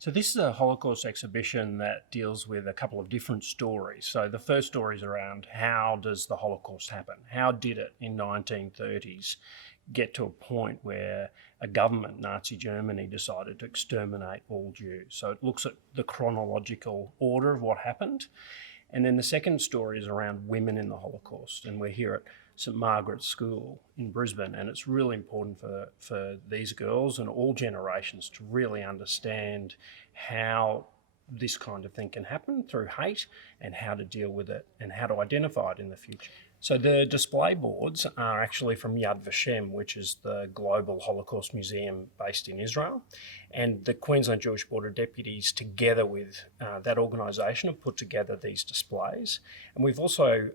So this is a Holocaust exhibition that deals with a couple of different stories. So the first story is around how does the Holocaust happen? How did it in 1930s get to a point where a government, Nazi Germany, decided to exterminate all Jews? So it looks at the chronological order of what happened. And then the second story is around women in the Holocaust. And we're here at St Margarets School in Brisbane, and it's really important for these girls and all generations to really understand how this kind of thing can happen through hate and how to deal with it and how to identify it in the future. So the display boards are actually from Yad Vashem, which is the global Holocaust museum based in Israel. And the Queensland Jewish Board of Deputies, together with that organisation, have put together these displays. And we've also,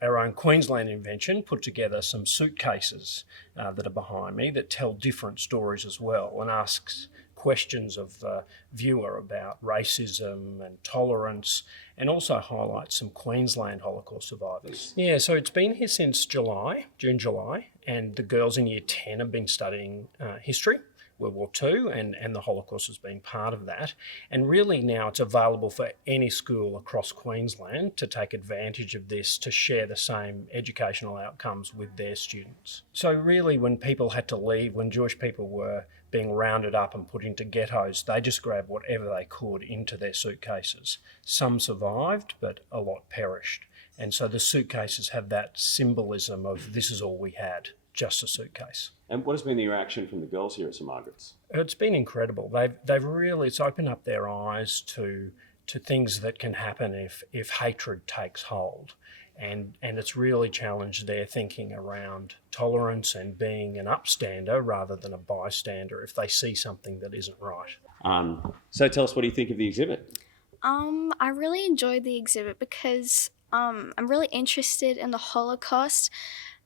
our own Queensland invention, put together some suitcases that are behind me that tell different stories as well and asks questions of the viewer about racism and tolerance, and also highlights some Queensland Holocaust survivors. Yeah, so it's been here since June, July, and the girls in Year 10 have been studying history, World War II, and the Holocaust has been part of that. And really now it's available for any school across Queensland to take advantage of this to share the same educational outcomes with their students. So really when people had to leave, when Jewish people were being rounded up and put into ghettos, they just grabbed whatever they could into their suitcases. Some survived, but a lot perished. And so the suitcases have that symbolism of this is all we had, just a suitcase. And what has been the reaction from the girls here at St Margarets? It's been incredible. They've really, it's opened up their eyes to things that can happen if hatred takes hold. And it's really challenged their thinking around tolerance and being an upstander rather than a bystander if they see something that isn't right. So tell us, what do you think of the exhibit? I really enjoyed the exhibit because I'm really interested in the Holocaust,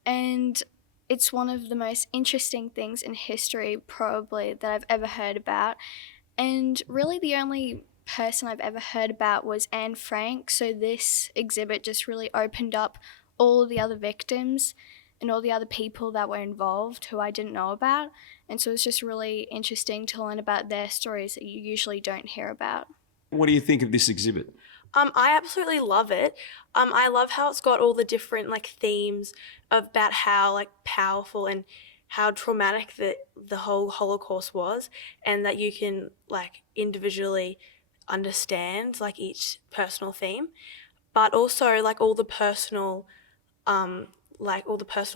and it's one of the most interesting things in history probably that I've ever heard about. And really the only person I've ever heard about was Anne Frank, so this exhibit just really opened up all the other victims and all the other people that were involved who I didn't know about, and so it's just really interesting to learn about their stories that you usually don't hear about. What do you think of this exhibit? I absolutely love it. I love how it's got all the different themes about how powerful and how traumatic the whole Holocaust was, and that you can individually understand each personal theme, but also all the personal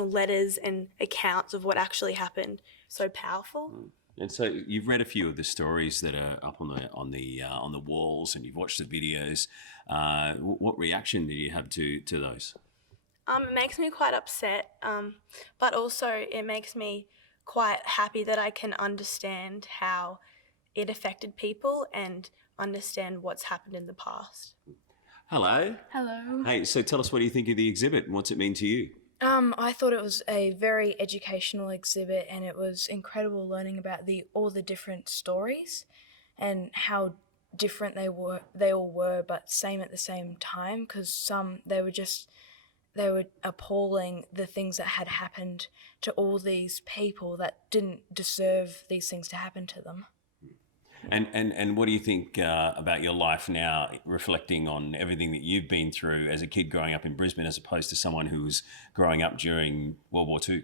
letters and accounts of what actually happened. So powerful. And so you've read a few of the stories that are up on the walls, and you've watched the videos. What reaction did you have to those? It makes me quite upset, but also it makes me quite happy that I can understand how it affected people and understand what's happened in the past. Hello. Hello. Hey, so tell us, what do you think of the exhibit and what's it mean to you? I thought it was a very educational exhibit, and it was incredible learning about all the different stories and how different they all were, but same at the same time, because they were appalling, the things that had happened to all these people that didn't deserve these things to happen to them. And what do you think about your life now, reflecting on everything that you've been through as a kid growing up in Brisbane as opposed to someone who was growing up during World War II?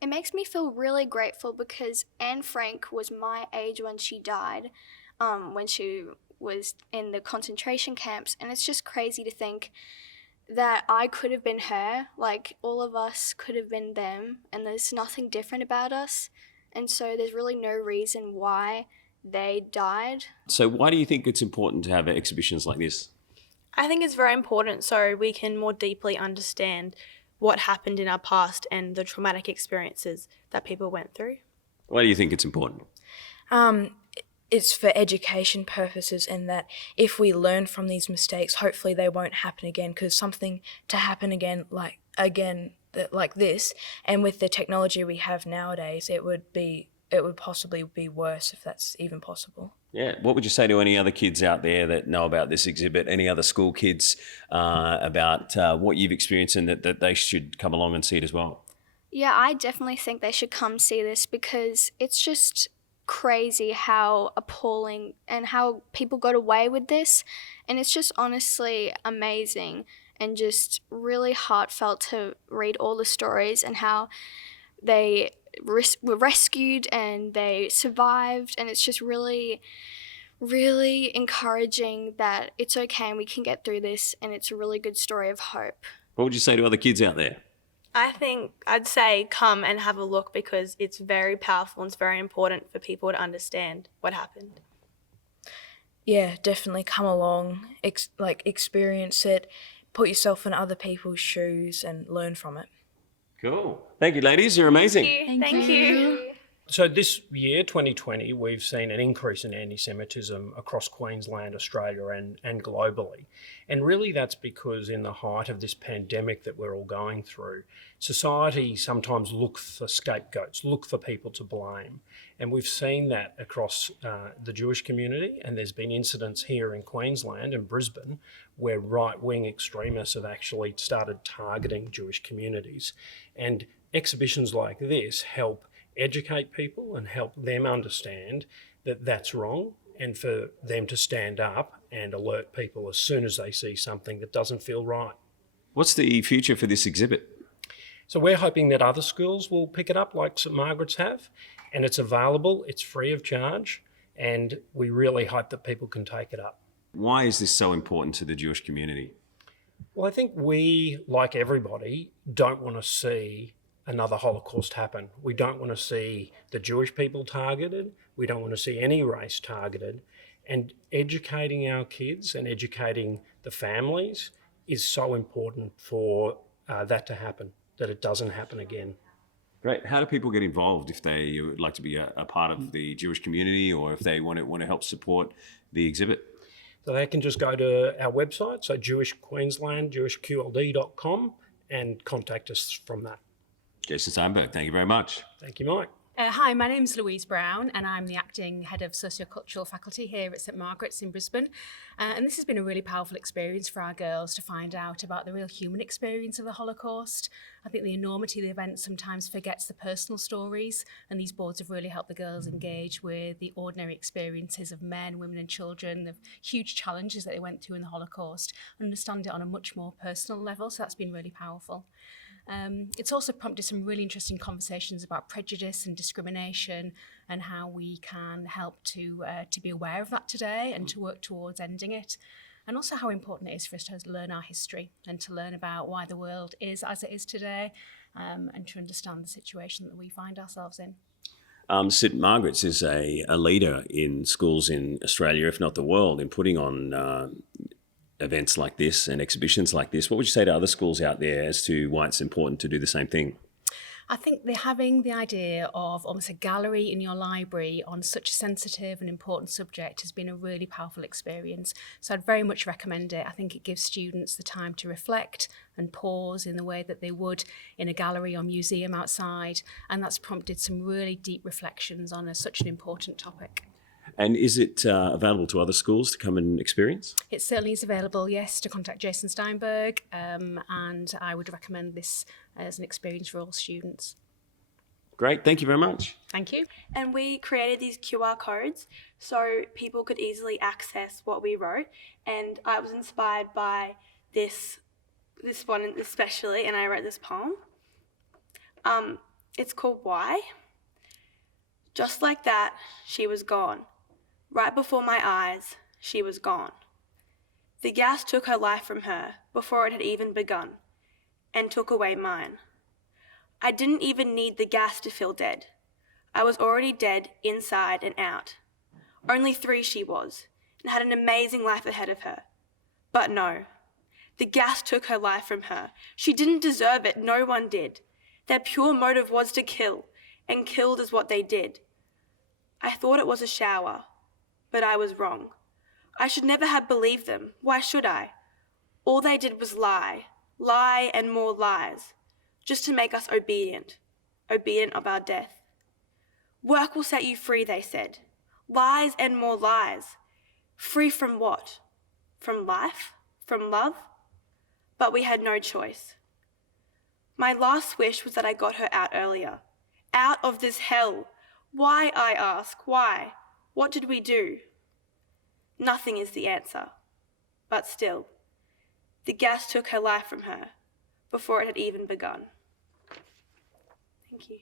It makes me feel really grateful because Anne Frank was my age when she died, when she was in the concentration camps, and it's just crazy to think that I could have been her, all of us could have been them, and there's nothing different about us, and so there's really no reason why they died. So why do you think it's important to have exhibitions like this? I think it's very important so we can more deeply understand what happened in our past and the traumatic experiences that people went through. Why do you think it's important? It's for education purposes, and that if we learn from these mistakes, hopefully they won't happen again, because something to happen again like this, and with the technology we have nowadays, it would possibly be worse, if that's even possible. Yeah. What would you say to any other kids out there that know about this exhibit, any other school kids, about what you've experienced, and that they should come along and see it as well? Yeah, I definitely think they should come see this because it's just crazy how appalling and how people got away with this. And it's just honestly amazing and just really heartfelt to read all the stories and how they were rescued and they survived. And it's just really, really encouraging that it's okay and we can get through this, and it's a really good story of hope. What would you say to other kids out there? I think I'd say come and have a look because it's very powerful and it's very important for people to understand what happened. Yeah, definitely come along, experience it, put yourself in other people's shoes and learn from it. Cool. Thank you, ladies. You're amazing. Thank you. So this year, 2020, we've seen an increase in anti-Semitism across Queensland, Australia and globally. And really that's because in the height of this pandemic that we're all going through, society sometimes look for scapegoats, look for people to blame. And we've seen that across the Jewish community, and there's been incidents here in Queensland and Brisbane where right-wing extremists have actually started targeting Jewish communities. And exhibitions like this help educate people and help them understand that that's wrong, and for them to stand up and alert people as soon as they see something that doesn't feel right. What's the future for this exhibit? So we're hoping that other schools will pick it up like St Margarets have, and it's available, it's free of charge, and we really hope that people can take it up. Why is this so important to the Jewish community? Well, I think we, like everybody, don't want to see another Holocaust happen. We don't want to see the Jewish people targeted. We don't want to see any race targeted. And educating our kids and educating the families is so important for that to happen, that it doesn't happen again. Great. How do people get involved if they would like to be a part of the Jewish community, or if they want to help support the exhibit? So they can just go to our website, so Jewish Queensland, jewishqld.com, and contact us from that. Jason Steinberg, thank you very much. Thank you, Mike. Hi, my name's Louise Brown and I'm the acting head of sociocultural faculty here at St Margarets in Brisbane. And this has been a really powerful experience for our girls to find out about the real human experience of the Holocaust. I think the enormity of the event sometimes forgets the personal stories, and these boards have really helped the girls engage with the ordinary experiences of men, women and children, the huge challenges that they went through in the Holocaust, and understand it on a much more personal level, so that's been really powerful. It's also prompted some really interesting conversations about prejudice and discrimination and how we can help to be aware of that today and to work towards ending it. And also how important it is for us to learn our history and to learn about why the world is as it is today, and to understand the situation that we find ourselves in. St Margaret's is a leader in schools in Australia, if not the world, in putting on events like this and exhibitions like this. What would you say to other schools out there as to why it's important to do the same thing? I think they're having the idea of almost a gallery in your library on such a sensitive and important subject has been a really powerful experience. So I'd very much recommend it. I think it gives students the time to reflect and pause in the way that they would in a gallery or museum outside. And that's prompted some really deep reflections on such an important topic. And is it available to other schools to come and experience? It certainly is available, yes, to contact Jason Steinberg, and I would recommend this as an experience for all students. Great, thank you very much. Thank you. And we created these QR codes so people could easily access what we wrote, and I was inspired by this one especially, and I wrote this poem. It's called Why? Just like that, she was gone. Right before my eyes, she was gone. The gas took her life from her before it had even begun, and took away mine. I didn't even need the gas to feel dead. I was already dead inside and out. Only 3 she was, and had an amazing life ahead of her. But no, the gas took her life from her. She didn't deserve it, no one did. Their pure motive was to kill, and killed is what they did. I thought it was a shower, but I was wrong. I should never have believed them. Why should I? All they did was lie and more lies, just to make us obedient of our death. Work will set you free, they said. Lies and more lies. Free from what? From life? From love? But we had no choice. My last wish was that I got her out earlier. Out of this hell. Why, I ask, why? What did we do? Nothing is the answer. But still, the gas took her life from her before it had even begun. Thank you.